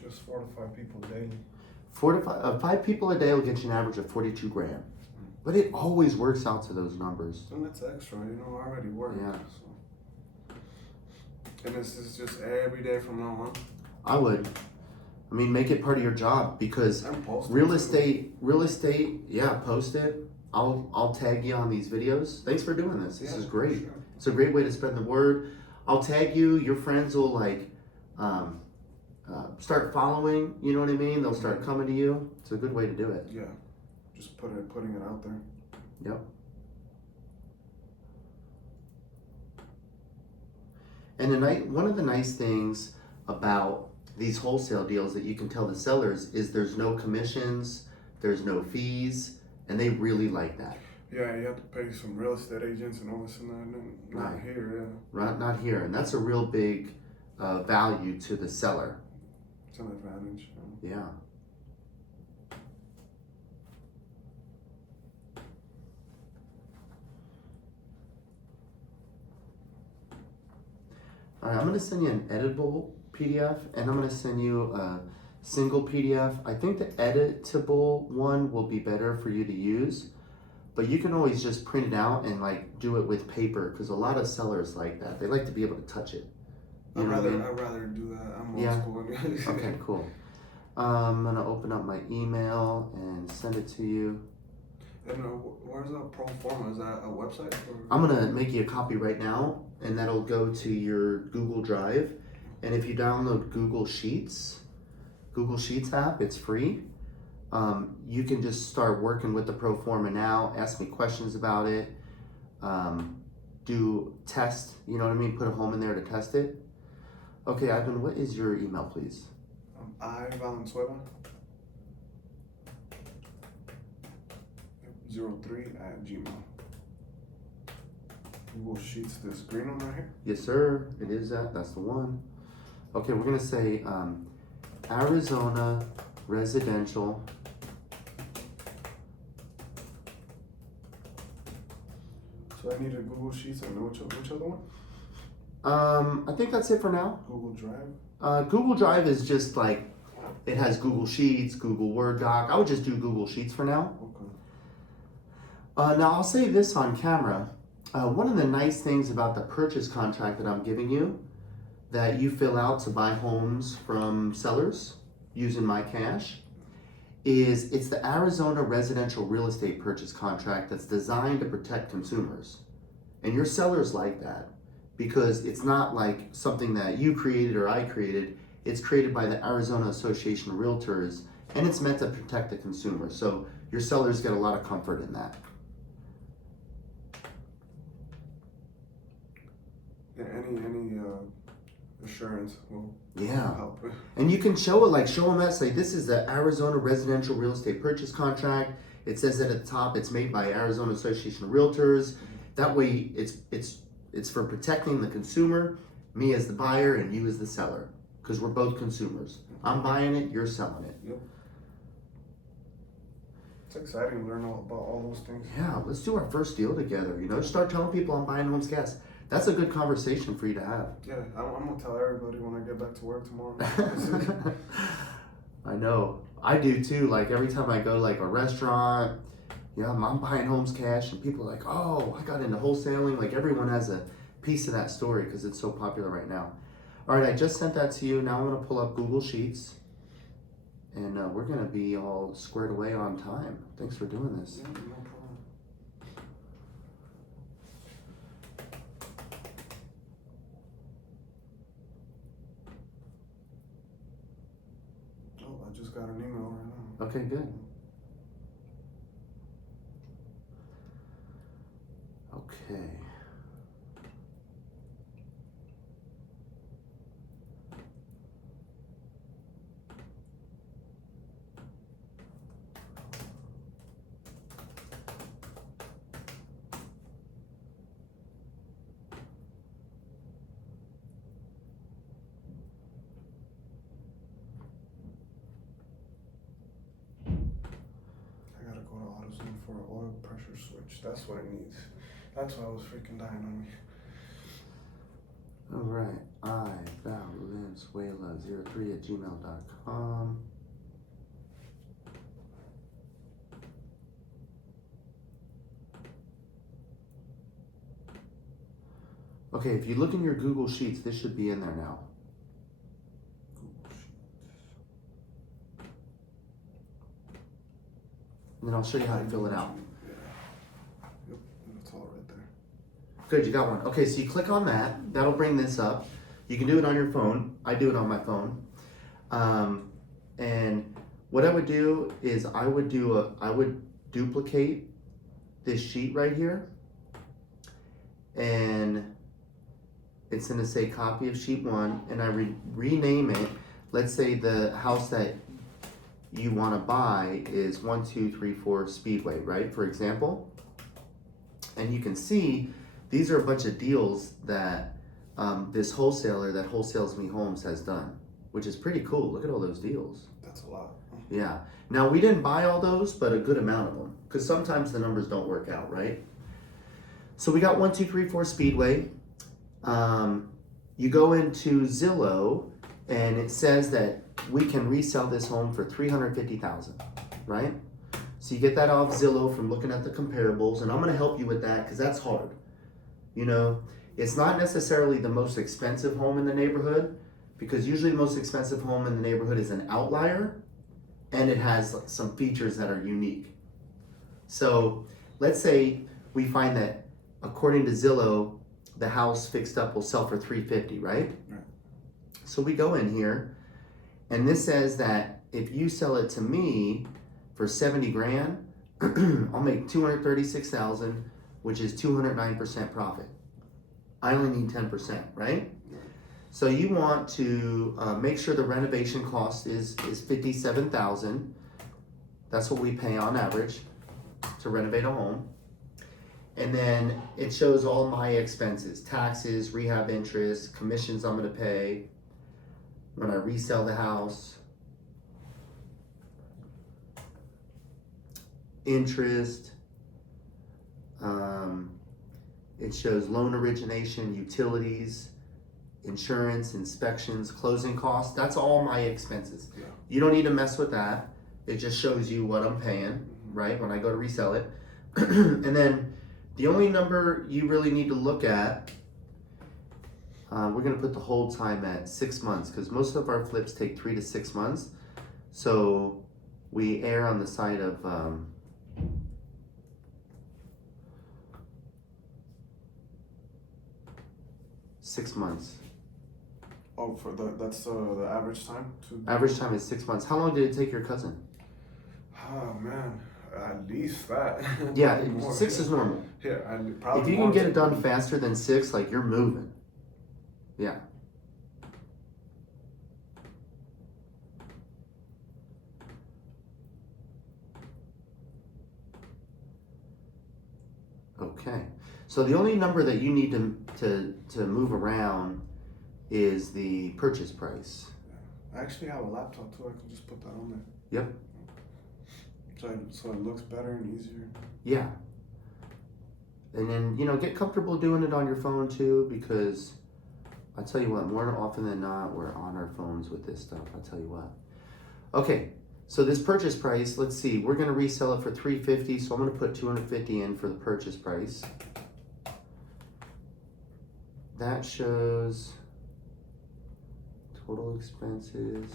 Just 4 to 5 people daily. 5 people a day will get you an average of 42 grand. But it always works out to those numbers. And that's extra, I already work. Yeah. So. And this is just every day from now on? I would. I mean, make it part of your job because real estate, yeah, post it. I'll tag you on these videos. Thanks for doing this. This is great. Sure. It's a great way to spread the word. I'll tag you. Your friends will start following. You know what I mean? They'll start coming to you. It's a good way to do it. Yeah. Just putting it out there. Yep. And one of the nice things about these wholesale deals that you can tell the sellers is there's no commissions, there's no fees, and they really like that. Yeah, you have to pay some real estate agents and all this and that, and not here, yeah. Right, not here, and that's a real big value to the seller. It's an advantage. Yeah. All right, I'm going to send you an editable PDF, and I'm going to send you a single PDF. I think the editable one will be better for you to use, but you can always just print it out and do it with paper because a lot of sellers like that. They like to be able to touch it. I'd rather do that. I'm old school. Okay, cool. I'm going to open up my email and send it to you. And where's the pro forma? Is that a website? Or? I'm going to make you a copy right now, and that'll go to your Google Drive. And if you download Google Sheets app, it's free. You can just start working with the pro forma now, ask me questions about it. do test, you know what I mean? Put a home in there to test it. Okay, Ivan, what is your email, please? Ivan Valenzuela 03@gmail. Google Sheets, this green one right here. Yes, sir. It is that. That's the one. Okay, we're gonna say Arizona residential. So I need a Google Sheets. I know which other one? I think that's it for now. Google Drive. Google Drive is just like, it has Google Sheets, Google Word Doc. I would just do Google Sheets for now. Okay. Now I'll say this on camera. One of the nice things about the purchase contract that I'm giving you, that you fill out to buy homes from sellers using my cash, is it's the Arizona residential real estate purchase contract that's designed to protect consumers. And your sellers like that because it's not like something that you created or I created. It's created by the Arizona Association of Realtors, and it's meant to protect the consumer. So your sellers get a lot of comfort in that. Yeah, any assurance will help. And you can show it, like show them that, say this is the Arizona residential real estate purchase contract. It says that at the top it's made by Arizona Association of Realtors. That way it's for protecting the consumer, me as the buyer and you as the seller, because we're both consumers. I'm buying it, you're selling it. Yep. It's exciting to learn all about all those things. Yeah, let's do our first deal together. You know, start telling people I'm buying homes gas. That's a good conversation for you to have. Yeah, I'm gonna tell everybody when I get back to work tomorrow. I know. I do too. Like every time I go to like a restaurant, yeah, I'm buying homes cash, and people are like, oh, I got into wholesaling. Like everyone has a piece of that story because it's so popular right now. All right, I just sent that to you. Now I'm gonna pull up Google Sheets, and we're gonna be all squared away on time. Thanks for doing this. Yeah, no problem. Oh, I just got an email right now. Okay, good. Okay. I gotta go to AutoZone for an oil pressure switch. That's what it needs. That's why I was freaking dying on me. All right, Ivan Valenzuela 03@gmail.com. Okay, if you look in your Google Sheets, this should be in there now. Google Sheets. And then I'll show you how to fill it out. Yeah. Yep, it's all right there. Good, you got one. Okay, so you click on that. That'll bring this up. You can do it on your phone. I do it on my phone. And what I would do is I would duplicate this sheet right here. And it's gonna say copy of sheet 1, and I rename it. Let's say the house that you wanna buy is 1234 Speedway, right? For example. And you can see these are a bunch of deals that this wholesaler that wholesales me homes has done, which is pretty cool. Look at all those deals. That's a lot. Yeah. Now we didn't buy all those, but a good amount of them, because sometimes the numbers don't work out, right? So we got 1234 Speedway. You go into Zillow, and it says that we can resell this home for $350,000, right? So you get that off Zillow from looking at the comparables, and I'm gonna help you with that because that's hard. You know, it's not necessarily the most expensive home in the neighborhood, because usually the most expensive home in the neighborhood is an outlier, and it has some features that are unique. So let's say we find that according to Zillow, the house fixed up will sell for $350,000, right? Right. So we go in here, and this says that if you sell it to me for 70 grand, I'll make 236,000 which is 209% profit. I only need 10%, right? So you want to make sure the renovation cost is $57,000. That's what we pay on average to renovate a home. And then it shows all my expenses, taxes, rehab interest, commissions I'm gonna pay when I resell the house, interest. It shows loan origination, utilities, insurance, inspections, closing costs. That's all my expenses. Yeah. You don't need to mess with that. It just shows you what I'm paying, right, when I go to resell it. And then the only number you really need to look at, we're gonna put the hold time at 6 months because most of our flips take 3 to 6 months. So we err on the side of 6 months. Oh, that's the average time? Average time is 6 months. How long did it take your cousin? Oh man, at least that. Yeah, More. 6 is normal. Yeah, probably. If you can get it done faster than 6, like you're moving. Yeah. Okay. So the only number that you need to move around is the purchase price. I actually have a laptop too. I can just put that on there. Yep. So it looks better and easier. Yeah. And then, get comfortable doing it on your phone too, because I tell you what, more often than not, we're on our phones with this stuff. I tell you what. Okay. So this purchase price, let's see, we're going to resell it for $350. So I'm going to put $250 in for the purchase price. That shows total expenses.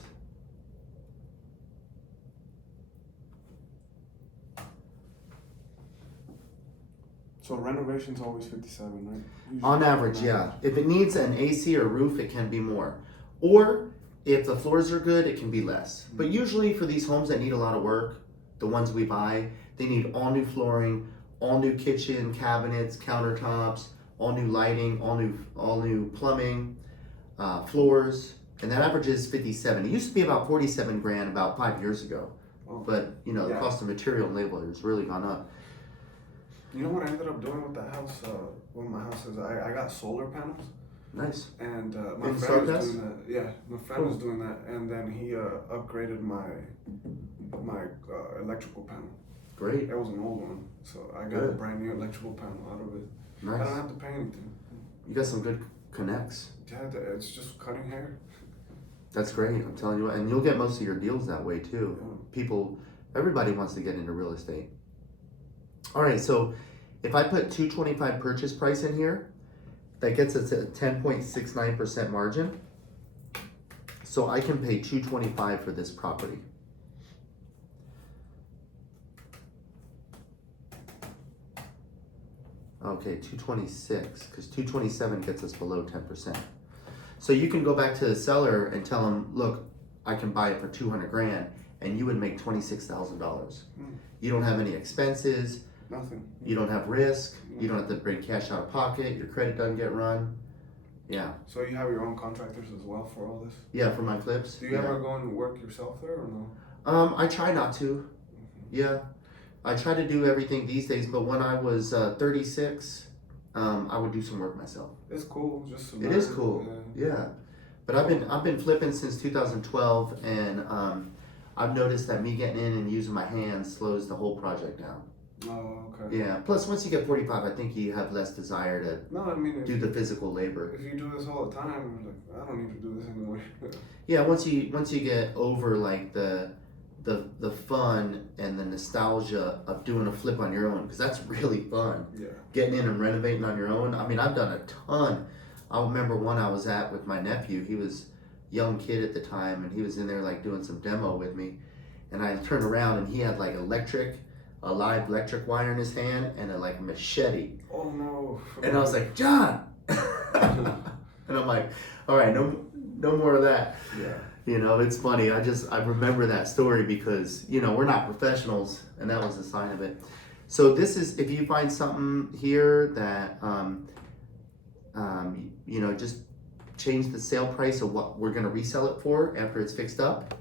So renovation's always 57, right? Usually On average, yeah. If it needs an AC or roof, it can be more. Or if the floors are good, it can be less. But usually for these homes that need a lot of work, the ones we buy, they need all new flooring, all new kitchen, cabinets, countertops, all new lighting, all new plumbing, floors, and that averages 57. It used to be about 47 grand about 5 years ago. Oh. But the cost of material and labor has really gone up. You know what I ended up doing with that house? With my house is I got solar panels. Nice. And my In friend was Starcast? doing that. Yeah, my friend was doing that, and then he upgraded my electrical panel. Great. It was an old one, so I got a Good. brand new electrical panel out of it. I Nice. don't have to pay anything. You got some good connects. Yeah, it's just cutting hair. That's great. I'm telling you what, and you'll get most of your deals that way too. Everybody wants to get into real estate. All right, so if I put 225 purchase price in here, that gets us a 10.69% margin. So I can pay 225 for this property. Okay, 226, because 227 gets us below 10%. So you can go back to the seller and tell them, look, I can buy it for 200 grand, and you would make $26,000. You don't have any expenses. Nothing. You don't have risk. You don't have to bring cash out of pocket. Your credit doesn't get run. Yeah. So you have your own contractors as well for all this? Yeah, for my flips. Do you ever go and work yourself there or no? I try not to. Yeah. I try to do everything these days, but when I was 36, I would do some work myself. It's cool. Just It is cool. Yeah. But I've been flipping since 2012, and I've noticed that me getting in and using my hands slows the whole project down. Oh, okay. Yeah. Plus, once you get 45, I think you have less desire to do the physical labor. If you do this all the time, like, I don't need to do this anymore. Yeah. Once you get over like the fun and the nostalgia of doing a flip on your own, because that's really fun. Yeah. Getting in and renovating on your own. I mean, I've done a ton. I remember one I was at with my nephew. He was a young kid at the time, and he was in there like doing some demo with me. And I turned around, and he had like a live electric wire in his hand and a like machete. Oh no. And I was like, John. And I'm like, all right, no more of that. Yeah. It's funny. I remember that story because, we're not professionals, and that was a sign of it. So this is, if you find something here that, you know, just change the sale price of what we're gonna resell it for after it's fixed up.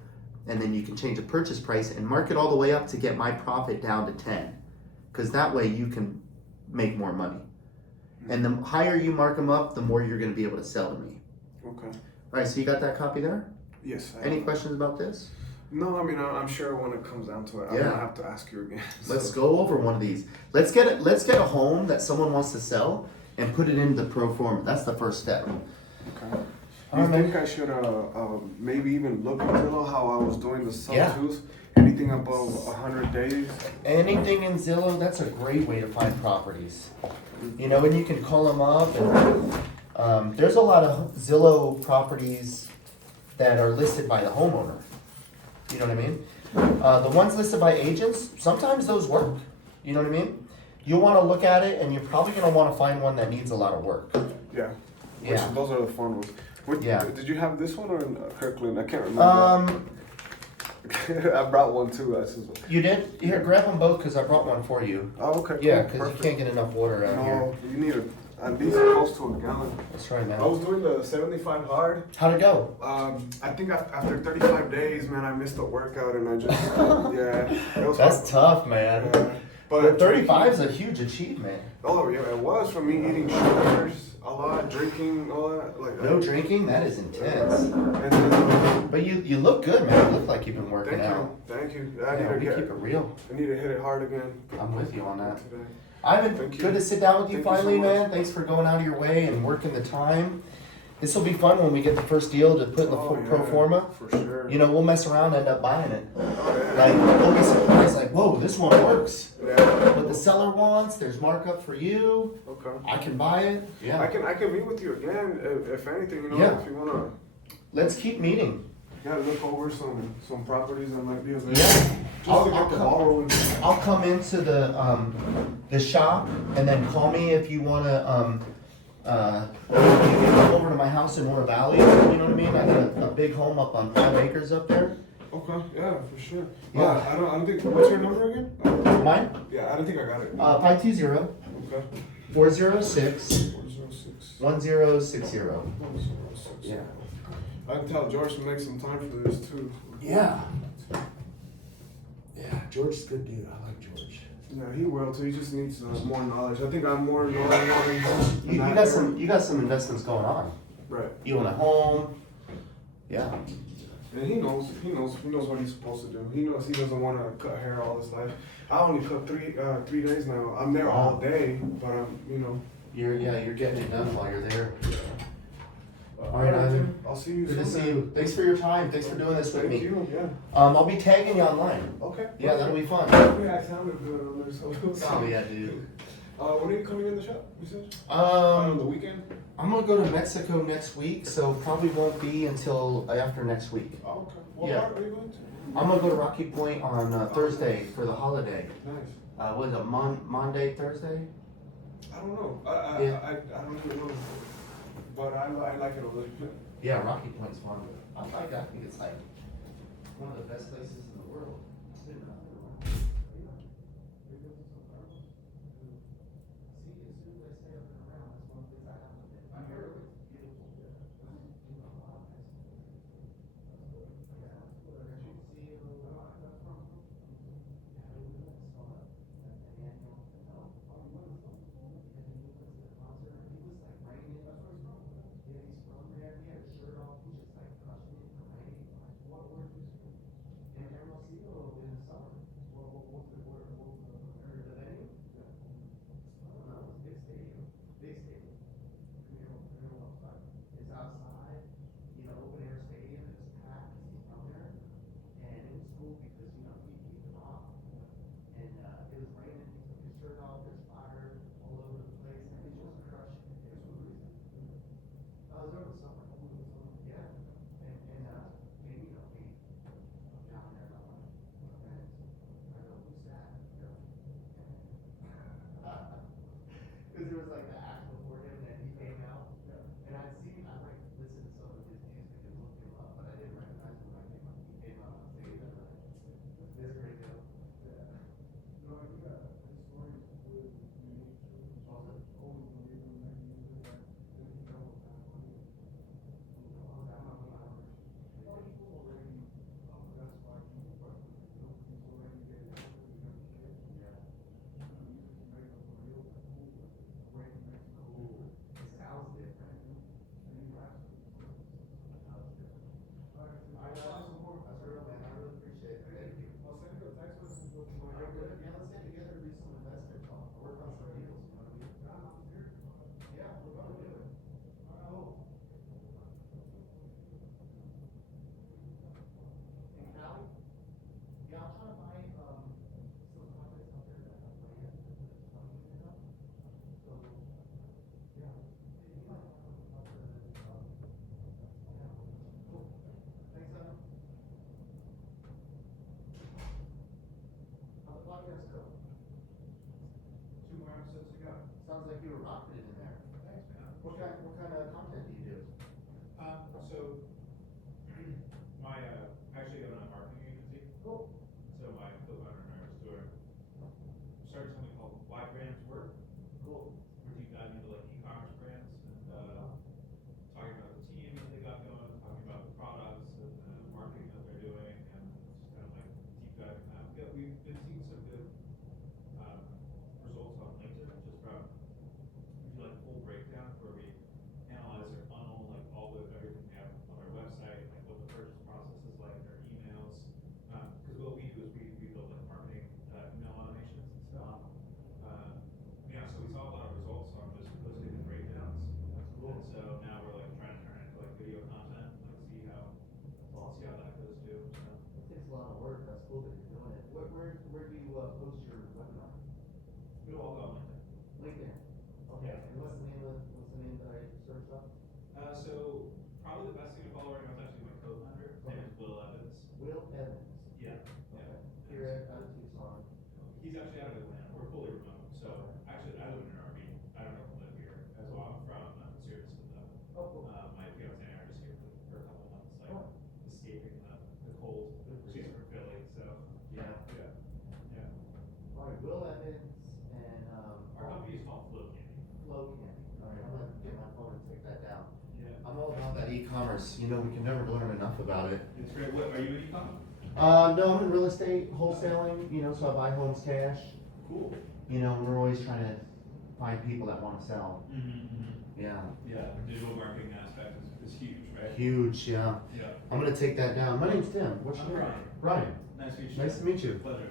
And then you can change the purchase price and mark it all the way up to get my profit down to 10. Cause that way you can make more money. And the higher you mark them up, the more you're gonna be able to sell to me. Okay. All right, so you got that copy there? Yes. Any questions about this? No, I mean, I'm sure when it comes down to it, I'm gonna have to ask you again. Let's go over one of these. Let's get a home that someone wants to sell and put it into the pro forma. That's the first step. Okay. You think I should maybe even look into how I was doing the sub-tools? Anything above 100 days? Anything in Zillow, that's a great way to find properties. You know, and you can call them up, and there's a lot of Zillow properties that are listed by the homeowner. You know what I mean? The ones listed by agents, sometimes those work. You know what I mean? You'll want to look at it, and you're probably going to want to find one that needs a lot of work. Yeah. Yeah. Those are the fun ones. Yeah. Did you have this one or in Kirkland? I can't remember. I brought one too. You did? Here, grab them both because I brought one for you. Oh, okay. Yeah, cool. because you can't get enough water out here. No, you need at least close to a gallon. That's right, man. I was doing the 75 hard. How'd it go? I think after 35 days, man, I missed the workout and I just, yeah. It was That's tough, man. Yeah. But 35 is a huge achievement. Oh, yeah, it was for me eating sugars a lot, drinking, all that. Like, No drinking? That is intense. And then, But you look good, man. You look like you've been working out. Thank you. We keep it real. I need to hit it hard again. I'm with you on that. Today. Ivan, good to sit down with you Thank you finally, so much. man. Thanks for going out of your way and working the time. This will be fun when we get the first deal to put in the pro forma. For sure. You know, we'll mess around and end up buying it. Oh, yeah. Like, we'll be surprised, like, whoa, this one works. Yeah. What the seller wants, there's markup for you. Okay. I can buy it. Yeah. I can meet with you again if anything, you know, Yeah. if you wanna Let's keep meeting. look over some properties that might be available. Yeah. Just to get the ball rolling. I'll come into the shop and then call me if you wanna you can come over to my house in Ora Valley. You know what I mean? I got a big home up on 5 acres up there. Okay, yeah, for sure. Yeah. I don't think. What's your number again? Mine? Yeah, I don't think I got it. 520 Okay. 406 406 1060. 106. Yeah. I can tell George to make some time for this too. Yeah. Yeah, George's a good dude. I like George. Yeah, he will too. He just needs more knowledge. I think I'm more knowledge. You got some investments going on. Right. You own a home. Yeah. And he knows what he's supposed to do. He knows he doesn't want to cut hair all his life. I only cut 3 days now. I'm there all day, but You're getting it done while you're there. All right, Ivan. I'll see you soon. Good to see you. Thanks for your time. Thanks for doing this with me. Thank you. Yeah. I'll be tagging you online. Okay. Yeah, that'll be fun. Yeah, I sounded good on there, so we'll see. Oh yeah, dude. When are you coming in the shop? You said? On Um, the weekend? I'm gonna go to Mexico next week, so probably won't be until after next week. Oh, okay. What Yeah. part are you going to? I'm gonna go to Rocky Point on Thursday for the holiday. Nice. What is it, Monday, Thursday? I don't know. Yeah. I don't even know. But I like it over there. Yeah, Rocky Point's fun. I think it's like one of the best places in the world. It's been where do you post your webinar? It'll all go on LinkedIn. Okay. And what's the name that I searched up? So probably the best thing to follow right now is actually my co-founder. His name is Will Evans. Will Evans. Yeah. Okay. Here out of Tucson. He's actually out of Atlanta. We're fully remote. So actually, I live in an RV. I don't know if you live here as well. I'm from Syracuse though. Oh, cool. My fiance and I are just here for a couple months, like Oh. escaping the cold. She's from Philly, so Yeah. yeah. All right, Will Evans and Our company is called Flow Candy. Flow Candy. All right, I'm gonna get my phone and take that down. Yeah. I'm all about that e-commerce. You know, we can never learn enough about it. It's great. What are you in e-com? No, I'm in real estate wholesaling. You know, so I buy homes cash. Cool. You know, and we're always trying to find people that want to sell. Yeah. Yeah, the digital marketing aspect is huge, right? Huge. Yeah. Yeah. I'm gonna take that down. My name's Tim. What's I'm your name? Ryan. Ryan. Nice to meet you. Nice to meet you. Pleasure.